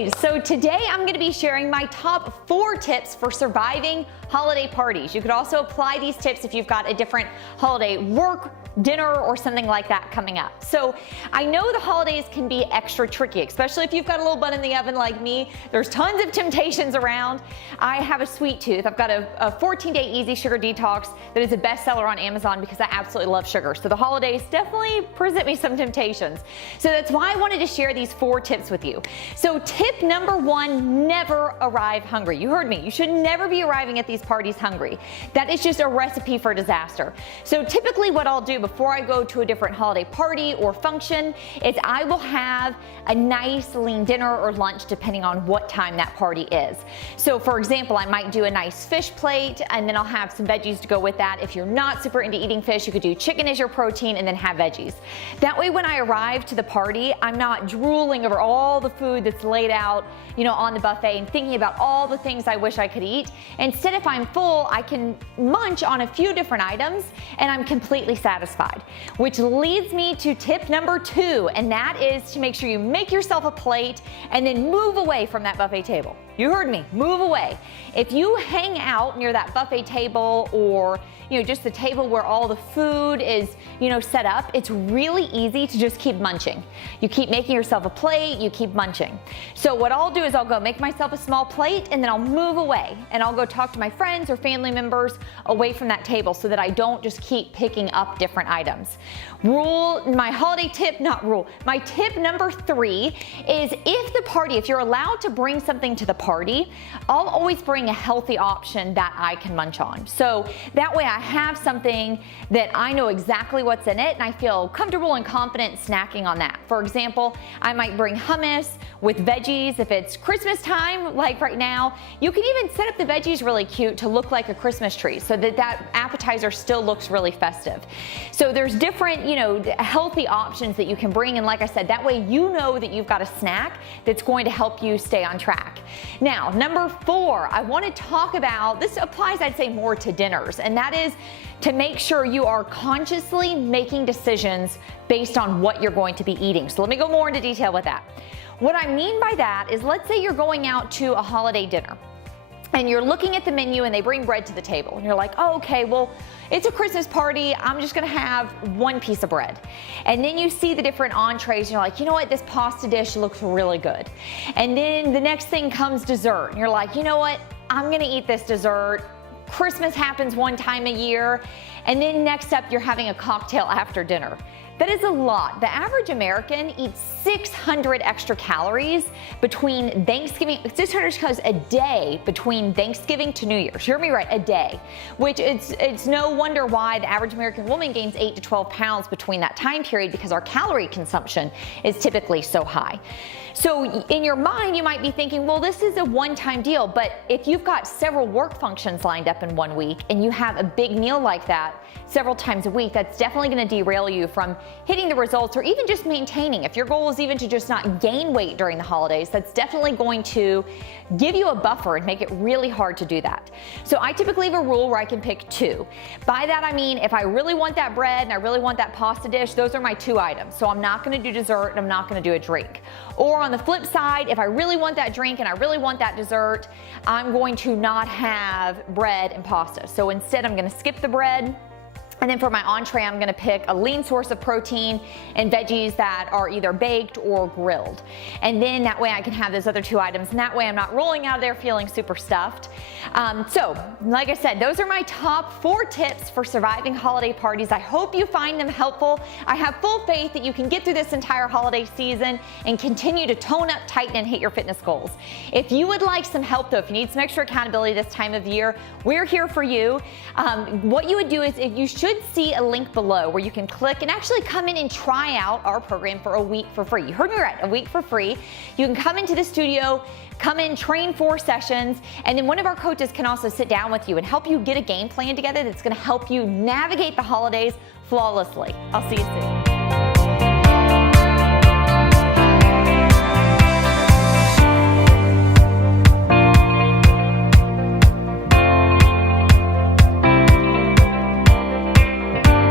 Right, so today I'm going to be sharing my top 4 tips for surviving holiday parties. You could also apply these tips if you've got a different holiday work, dinner, or something like that coming up. So I know the holidays can be extra tricky, especially if you've got a little bun in the oven like me. There's tons of temptations around. I have a sweet tooth. I've got a 14-day easy sugar detox that is a bestseller on Amazon because I absolutely love sugar. So the holidays definitely present me some temptations. So that's why I wanted to share these 4 tips with you. So tip number 1, never arrive hungry. You heard me. You should never be arriving at these parties hungry. That is just a recipe for disaster. So typically what I'll do before I go to a different holiday party or function is I will have a nice lean dinner or lunch depending on what time that party is. So for example, I might do a nice fish plate and then I'll have some veggies to go with that. If you're not super into eating fish, you could do chicken as your protein and then have veggies. That way when I arrive to the party, I'm not drooling over all the food that's laid out, on the buffet and thinking about all the things I wish I could eat. Instead, if I'm full, I can munch on a few different items and I'm completely satisfied. Which leads me to tip number 2, and that is to make sure you make yourself a plate and then move away from that buffet table. You heard me, move away. If you hang out near that buffet table or just the table where all the food is set up, it's really easy to just keep munching. You keep making yourself a plate, you keep munching. So what I'll do is I'll go make myself a small plate and then I'll move away and I'll go talk to my friends or family members away from that table so that I don't just keep picking up different items. My tip number 3 is if you're allowed to bring something to the party, I'll always bring a healthy option that I can munch on. So that way I have something that I know exactly what's in it and I feel comfortable and confident snacking on that. For example, I might bring hummus with veggies. If it's Christmas time, like right now, you can even set up the veggies really cute to look like a Christmas tree so that appetizer still looks really festive. So there's different, healthy options that you can bring, and like I said, that way you know that you've got a snack that's going to help you stay on track. Now, number 4, I want to talk about, this applies, I'd say, more to dinners, and that is to make sure you are consciously making decisions based on what you're going to be eating. So let me go more into detail with that. What I mean by that is, let's say you're going out to a holiday dinner and you're looking at the menu and they bring bread to the table and you're like, oh, okay, well, it's a Christmas party, I'm just gonna have 1 piece of bread. And then you see the different entrees and you're like, you know what, this pasta dish looks really good. And then the next thing comes dessert and you're like, you know what, I'm gonna eat this dessert. Christmas happens 1 time a year. And then next up, you're having a cocktail after dinner. That is a lot. The average American eats 600 extra calories between Thanksgiving, 600 calories a day between Thanksgiving to New Year's. You heard me right, a day. Which it's no wonder why the average American woman gains 8 to 12 pounds between that time period, because our calorie consumption is typically so high. So in your mind, you might be thinking, well, this is a one-time deal, but if you've got several work functions lined up in 1 week and you have a big meal like that several times a week, that's definitely going to derail you from hitting the results or even just maintaining. If your goal is even to just not gain weight during the holidays, that's definitely going to give you a buffer and make it really hard to do that. So I typically have a rule where I can pick 2. By that I mean, if I really want that bread and I really want that pasta dish, those are my 2 items. So I'm not going to do dessert and I'm not going to do a drink. Or on the flip side, if I really want that drink and I really want that dessert, I'm going to not have bread and pasta. So instead I'm going to skip the bread. And then for my entree, I'm gonna pick a lean source of protein and veggies that are either baked or grilled. And then that way I can have those other 2 items, and that way I'm not rolling out of there feeling super stuffed. So, like I said, those are my top 4 tips for surviving holiday parties. I hope you find them helpful. I have full faith that you can get through this entire holiday season and continue to tone up, tighten, and hit your fitness goals. If you would like some help though, if you need some extra accountability this time of year, we're here for you. What you would do is, you should see a link below where you can click and actually come in and try out our program for a week for free. You heard me right, a week for free. You can come into the studio, come in, train 4 sessions, and then one of our coaches can also sit down with you and help you get a game plan together that's going to help you navigate the holidays flawlessly. I'll see you soon.